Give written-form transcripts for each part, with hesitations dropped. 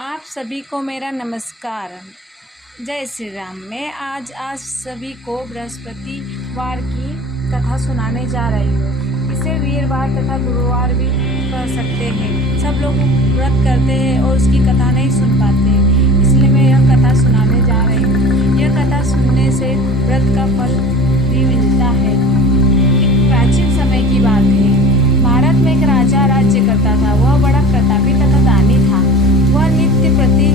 आप सभी को मेरा नमस्कार। जय श्री राम। मैं आज आप सभी को बृहस्पतिवार की कथा सुनाने जा रही हूँ। इसे वीरवार तथा गुरुवार भी कह सकते हैं। सब लोग व्रत करते हैं और उसकी कथा नहीं सुन पाते, इसलिए मैं यह कथा सुनाने जा रही हूँ। यह कथा सुनने से व्रत का फल भी मिलता है। एक प्राचीन समय की बात है। भारत में एक राजा राज्य करता था। वह बड़ा प्रतापी तथा दानी था। वह नित्य प्रति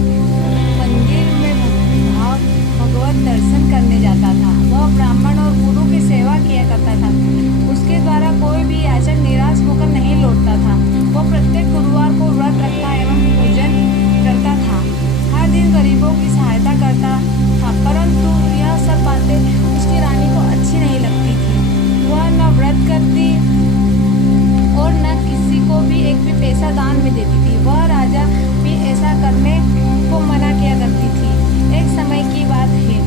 मंदिर में भगवत दर्शन करने जाता था। वह ब्राह्मण और गुरु की सेवा किया करता था। उसके द्वारा कोई भी याचक निराश होकर नहीं लौटता था। वह प्रत्येक गुरुवार को व्रत रखता एवं पूजन करता था। हर दिन गरीबों की सहायता करता था, परंतु यह सब बातें उसकी रानी को अच्छी नहीं लगती थी। वह न व्रत करती और न किसी को भी एक भी पैसा दान में देती थी। वह राजा भी ऐसा करने को मना किया करती थी। एक समय की बात है,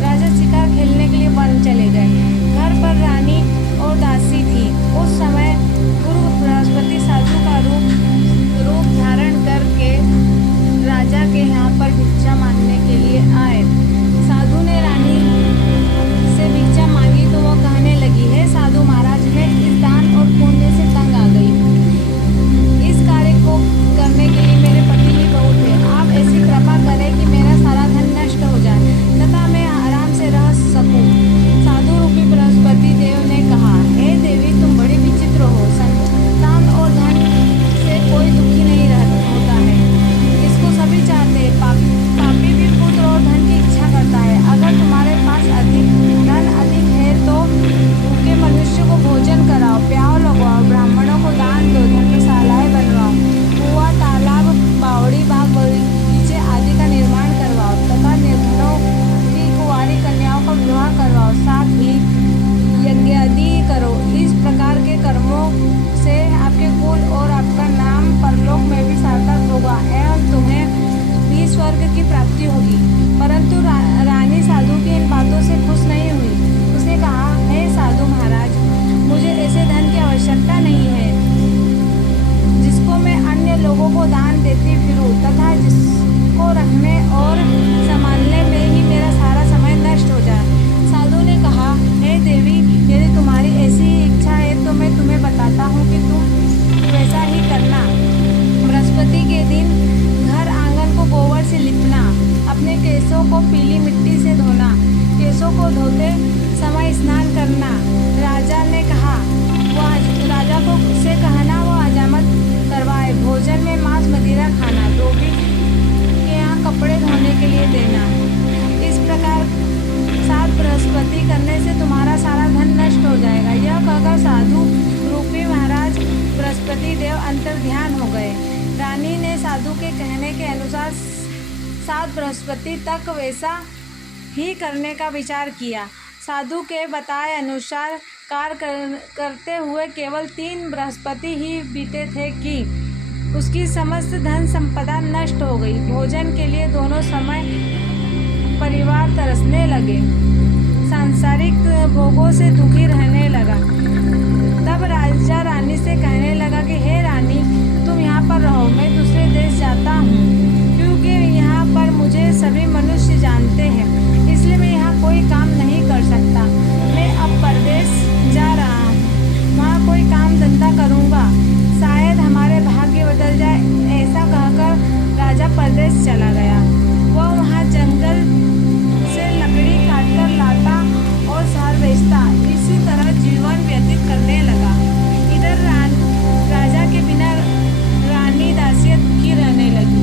राजा शिकार खेलने के लिए वन चले गए। घर पर रानी और दासी थी। उस समय गुरु बृहस्पति साधु का रूप धारण करके राजा के यहाँ पर भिक्षा मांगने के लिए आए। साधु ने रानी से भिक्षा मांगी तो वह कहने लगी, हे साधु महाराज, मैं इस दान और पुण्य से तंग आ गई। इस कार्य को करने के लिए मेरे पति ही बहुत है। आप ऐसी कृपा करें कि मेरा सारा धन नष्ट हो जाए तथा मैं आराम से रह सकूं। साधु रूपी बृहस्पति देव ने कहा, हे देवी, तुम बड़ी विचित्र हो। संतान और धन से कोई दुखी नहीं होता है, इसको सभी चाहते हैं। पापी भी पुत्र और धन की इच्छा करता है। अगर तुम्हारे पास धन अधिक है तो भूखे मनुष्य को भोजन कराओ, प्याव लगाओ, ब्राह्मणों को दान दो, धर्मशालाएं बनवाओ, कुआं, तालाब, बावड़ी, बाग बगीचे आदि का निर्माण करवाओ तथा निर्धनों की कुंवारी कन्याओं का विवाह करवाओ, साथ ही यज्ञ आदि करो। इस प्रकार के कर्मों से आपके कुल और आपका नाम परलोक में भी सार्थक होगा एवं तुम्हें भी स्वर्ग की प्राप्ति होगी। परंतु रानी साधु की इन बातों से खुश नहीं हुई। उसने कहा, हे साधु महाराज, मुझे ऐसे धन की आवश्यकता नहीं है जिसको मैं अन्य लोगों को दान देती फिरूं तथा जिसको रखने और संभालने में ही मेरा सारा समय नष्ट हो जाए। साधु ने कहा, हे देवी, यदि तुम्हारी ऐसी इच्छा है तो मैं तुम्हें बताता हूँ कि तुम वैसा ही करना। बृहस्पति के दिन घर आंगन को गोबर से लिपना, अपने केसों को पीली मिट्टी से धोना, केसों को धोते समय स्नान करना। राजा ने कहा, राजा को से कहना वो हजामत करवाए। भोजन में मांस मदिरा खाना, धोबी के यहाँ कपड़े धोने के लिए देना। इस प्रकार 7 बृहस्पति करने से तुम्हारा सारा धन नष्ट हो जाएगा। यह कहकर साधु रूपी महाराज बृहस्पति देव अंतर ध्यान हो गए। रानी ने साधु के कहने के अनुसार 7 बृहस्पति तक वैसा ही करने का विचार किया। साधु के बताए अनुसार कार्य करते हुए केवल 3 बृहस्पति ही बीते थे कि उसकी समस्त धन संपदा नष्ट हो गई। भोजन के लिए दोनों समय परिवार तरसने लगे, सांसारिक भोगों से दुखी रहने लगा। तब राजा रानी से कहने लगा कि हे रानी, तुम यहाँ पर रहो, मैं दूसरे देश जाता हूँ, क्योंकि यहाँ पर मुझे सभी मनुष्य जानते हैं, इसलिए मैं यहाँ कोई काम नहीं कर सकता। मैं अब परदेश जा रहा हूँ, वहाँ कोई काम धंधा करूँगा, शायद हमारे भाग्य बदल जाए। ऐसा कहकर राजा परदेश चला गया। वह वहाँ जंगल से लकड़ी काटकर लाता और शहर बेचता। इसी तरह जीवन व्यतीत करने लगा। इधर राजा के बिना रानी दासियत की रहने लगी।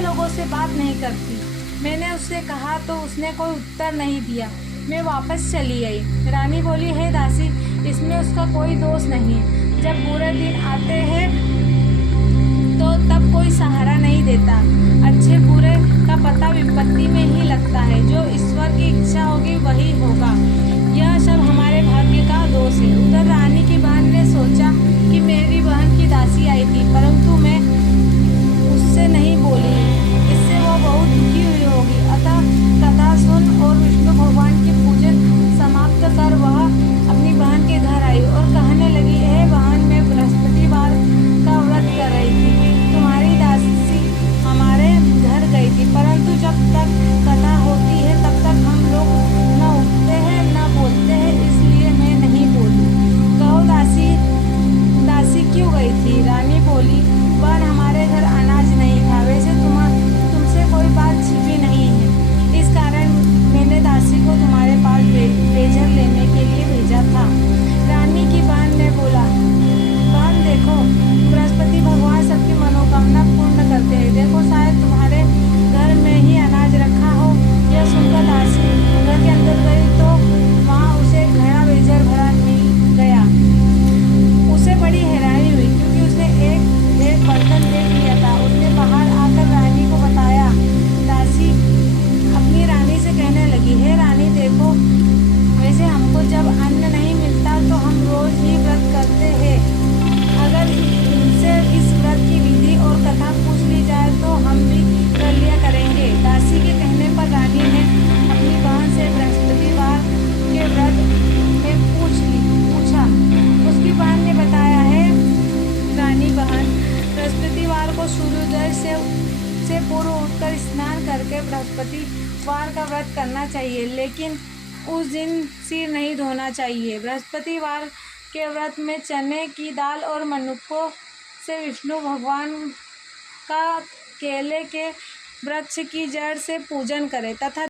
दूसरे लोगों से बात नहीं करती। मैंने उससे कहा तो उसने कोई उत्तर नहीं दिया। मैं वापस चली आई। रानी बोली, हे दासी, इसमें उसका कोई दोष नहीं है। जब बुरे दिन आते हैं तो तब कोई सहारा नहीं देता। अच्छे बुरे का पता विपत्ति में ही लगता है। जो ईश्वर की इच्छा होगी वही होगा। यह सब हमारे भाग्य का दोष है। उधर रानी की बहन ने सोचा कि मेरी बहन की दासी आई थी, परंतु मैं उससे नहीं बोली। इससे वो बहुत दुखी हुई होगी। अतः कथा सुन और विष्णु भगवान की पूजन समाप्त कर वह अपनी बहन के घर आई और कहने लगी, हे बहन, मैं बृहस्पतिवार का व्रत कर रही थी। तुम्हारी दासी हमारे घर गई थी, परंतु जब तक कथा होती है तब तक हम लोग न उठते हैं न बोलते हैं, इसलिए मैं नहीं बोली। कहो दासी क्यों गई थी? रानी बोली, बहन, हमारे घर अनाज नहीं था। वैसे तुमसे कोई बात छिपी नहीं है, इस कारण मैंने दासी को तुम्हारे पास बेजर लेने के लिए भेजा था। रानी की बहन ने बोला, बहन देखो, बृहस्पति भगवान सबकी मनोकामना पूर्ण करते हैं। देखो, शायद तुम्हारे घर में ही अनाज रखा हो। यह सुनकर दासी घर के अंदर गई तो वहाँ उसे घड़ा बेजर भरा मिल गया। उसे बड़ी हैरानी हुई क्योंकि उसने एक बर्तन देख लिया था। उसने बाहर आकर रानी को बताया। दासी अपनी रानी से कहने लगी, हे रानी देखो, वैसे हमको जब अन्न नहीं मिलता तो हम रोज ही व्रत करते हैं। अगर इनसे इस व्रत की विधि और कथा पूछ ली जाए तो हम भी कर लिया करेंगे। दासी के कहने पर रानी ने अपनी बहन से बृहस्पतिवार के व्रत में पूछा। उसकी बहन ने बताया, है रानी बहन, बृहस्पतिवार को सूर्योदय से पूर्व उठकर स्नान करके बृहस्पतिवार का व्रत करना चाहिए, लेकिन उस दिन सिर नहीं धोना चाहिए। बृहस्पतिवार के व्रत में चने की दाल और मनुक्कों से विष्णु भगवान का केले के वृक्ष की जड़ से पूजन करें तथा